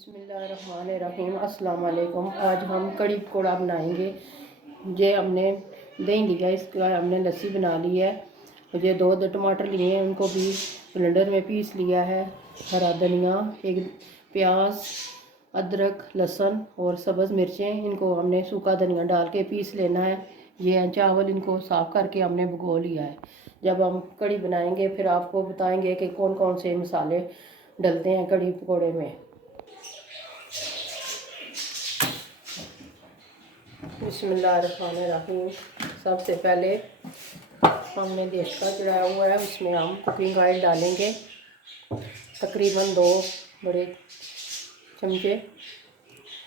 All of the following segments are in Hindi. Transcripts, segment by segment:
बिस्मिल्लाहिर्रहमानिर्रहीम। अस्सलाम वालेकुम। आज हम कड़ी पकौड़ा बनाएंगे। ये हमने दही लिया, इसका हमने लस्सी बना ली है। ये दो टमाटर लिए हैं, उनको भी ब्लेंडर में पीस लिया है। हरा धनिया, एक प्याज, अदरक, लहसुन और सब्ज़ मिर्चें, इनको हमने सूखा धनिया डाल के पीस लेना है। ये हैं चावल, इनको साफ़ करके हमने भिगो लिया है। जब हम कड़ी बनाएंगे फिर आपको बताएंगे कि कौन कौन से मसाले डलते हैं कड़ी पकौड़े में। बिस्मिल्लाहिर्रहमानिर्रहीम। सबसे पहले हमने देश का चढ़ाया हुआ है, उसमें हम कुकिंग ऑयल डालेंगे, तकरीबन 2 बड़े चमचे।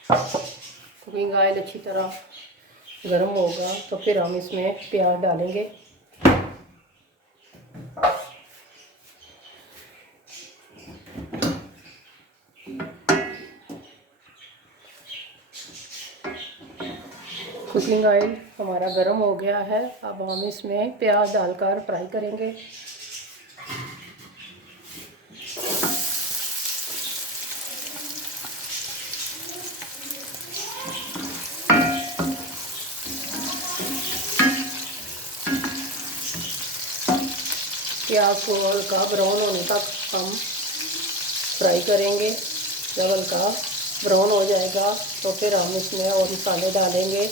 कुकिंग ऑयल अच्छी तरह गर्म होगा तो फिर हम इसमें प्याज डालेंगे। कुकिंग ऑयल हमारा गर्म हो गया है, अब हम इसमें प्याज डालकर फ्राई करेंगे। प्याज को हल्का ब्राउन होने तक हम फ्राई करेंगे। जब हल्का ब्राउन हो जाएगा तो फिर हम इसमें और मसाले डालेंगे।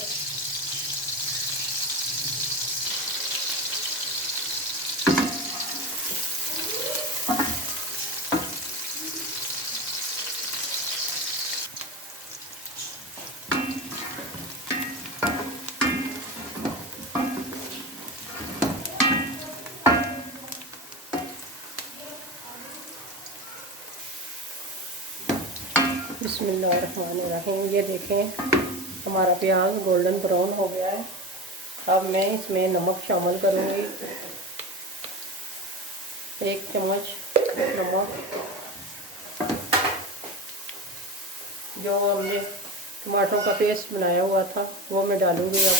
बिस्मिल्लाहिर्रहमानिर्रहीम। ये देखें हमारा प्याज गोल्डन ब्राउन हो गया है। अब मैं इसमें नमक शामिल करूँगी, 1 चम्मच नमक। जो हमने टमाटरों का पेस्ट बनाया हुआ था वो मैं डालूँगी अब।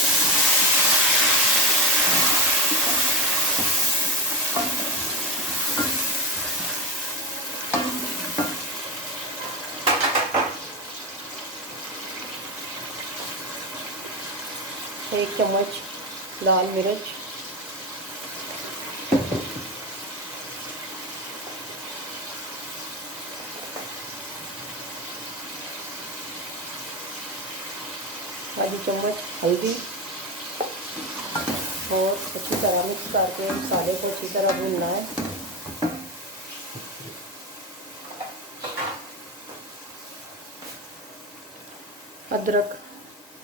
एक चम्मच लाल मिर्च, आधी चम्मच हल्दी और अच्छी तरह मिक्स करके मसाले को अच्छी तरह भूनना है। अदरक,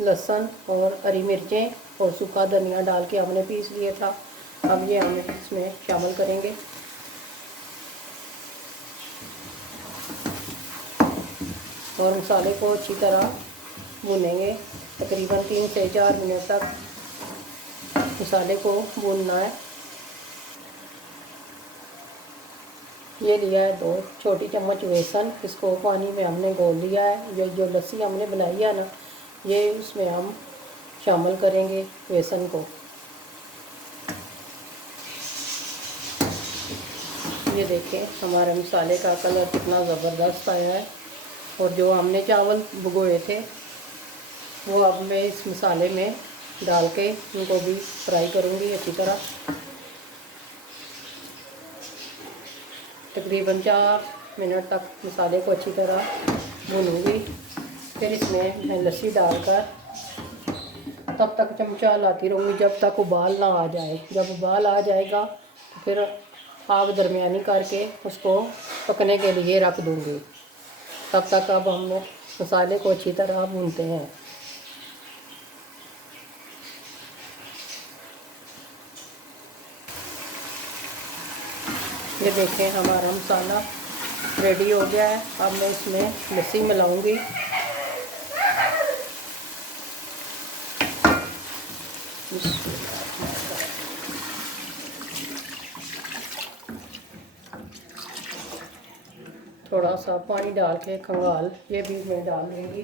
लहसुन और हरी मिर्चें और सूखा धनिया डाल के हमने पीस लिया था, अब ये हम इसमें शामिल करेंगे। और मसाले को अच्छी तरह भूनेंगे, तकरीबन 3 से 4 मिनट तक मसाले को भूनना है। ये लिया है 2 छोटी चम्मच बेसन, इसको पानी में हमने घोल लिया है। ये जो लस्सी हमने बनाई है ना, ये उसमें हम शामिल करेंगे बेसन को। ये देखें हमारे मसाले का कलर कितना ज़बरदस्त आया है। और जो हमने चावल भिगोए थे वो अब मैं इस मसाले में डाल के उनको भी फ्राई करूँगी अच्छी तरह। तकरीबन 4 मिनट तक मसाले को अच्छी तरह भूनूंगी। फिर इसमें मैं लस्सी डालकर तब तक चमचा लाती रहूँगी जब तक उबाल ना आ जाए। जब उबाल आ जाएगा तो फिर आग दरमियानी करके उसको पकने के लिए रख दूँगी। तब तक अब हम मसाले को अच्छी तरह भूनते हैं। ये देखें हमारा मसाला रेडी हो गया है। अब मैं इसमें लस्सी मिलाऊंगी। थोड़ा सा पानी डाल के खंगाल ये भी मैं डाल दूँगी।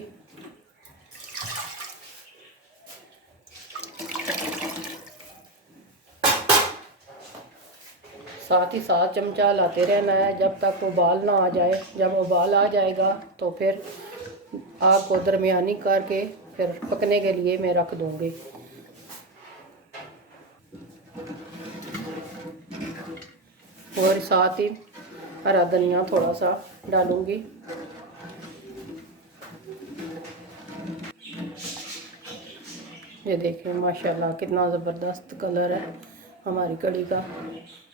साथ ही साथ चमचा लाते रहना है जब तक उबाल ना आ जाए। जब उबाल आ जाएगा तो फिर आग को दरमियानी करके फिर पकने के लिए मैं रख दूँगी। और साथ ही हरा धनिया थोड़ा सा डालूँगी। ये देखें माशाल्लाह कितना ज़बरदस्त कलर है हमारी कड़ी का।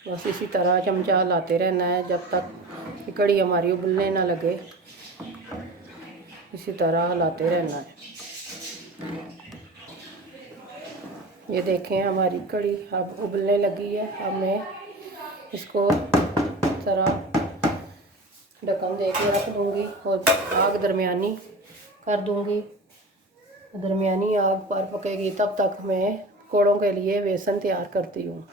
बस इसी तरह चमचा लाते रहना है जब तक कि कड़ी हमारी उबलने ना लगे। इसी तरह लाते रहना है। ये देखें हमारी कड़ी अब उबलने लगी है। अब मैं इसको तरह ढक्कन दे के रख दूँगी और आग दरमियानी कर दूँगी। दरमियानी आग पर पकेगी तब तक मैं पकौड़ों के लिए बेसन तैयार करती हूँ।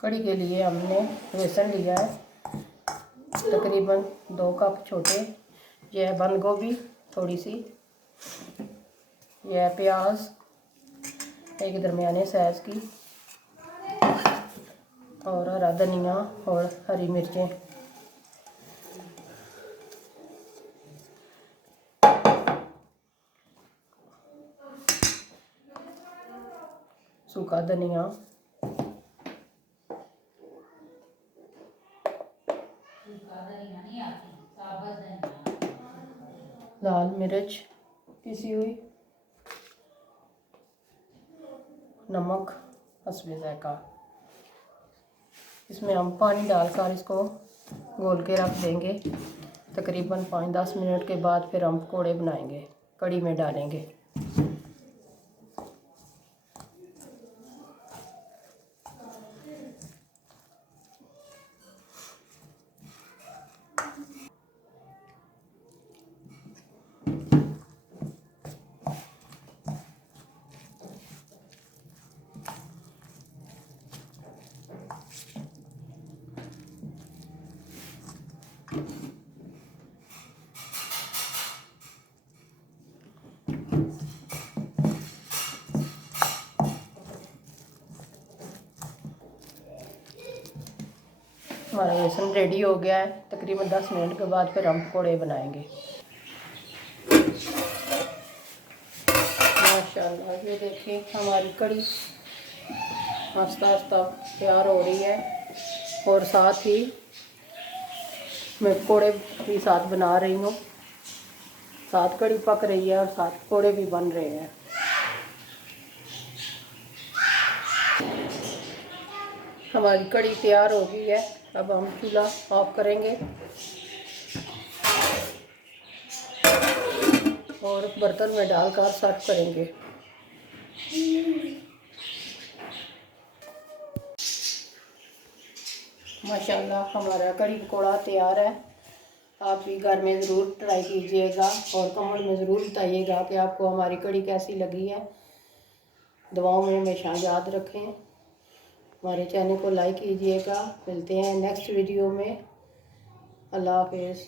कड़ी के लिए हमने बेसन लिया है तकरीबन 2 कप छोटे। यह है बंद गोभी थोड़ी सी, यह है प्याज एक दरमियाने साइज़ की, और हरा धनिया और हरी मिर्चें। सूखा धनिया, लाल मिर्च पिसी हुई, नमक हस्बे ज़ायका। इसमें हम पानी डालकर इसको घोल के रख देंगे। तकरीबन 5-10 मिनट के बाद फिर हम पकौड़े बनाएंगे, कड़ी में डालेंगे। हमारा बेसन रेडी हो गया है। तकरीबन 10 मिनट के बाद फिर हम पकौड़े बनाएंगे। माशाल्लाह ये देखिए हमारी कड़ी आस्ता आस्ता तैयार हो रही है और साथ ही मैं पकौड़े भी साथ बना रही हूँ। साथ कड़ी पक रही है और साथ पकौड़े भी बन रहे हैं। हमारी कड़ी तैयार हो गई है। अब हम चूल्हा ऑफ करेंगे और बर्तन में डालकर सर्व करेंगे। माशाल्लाह हमारा कड़ी पकौड़ा तैयार है। आप भी घर में ज़रूर ट्राई कीजिएगा और कमेंट में ज़रूर बताइएगा कि आपको हमारी कड़ी कैसी लगी है। दुआओं में हमेशा याद रखें। हमारे चैनल को लाइक कीजिएगा। मिलते हैं नेक्स्ट वीडियो में। अल्लाह हाफिज़।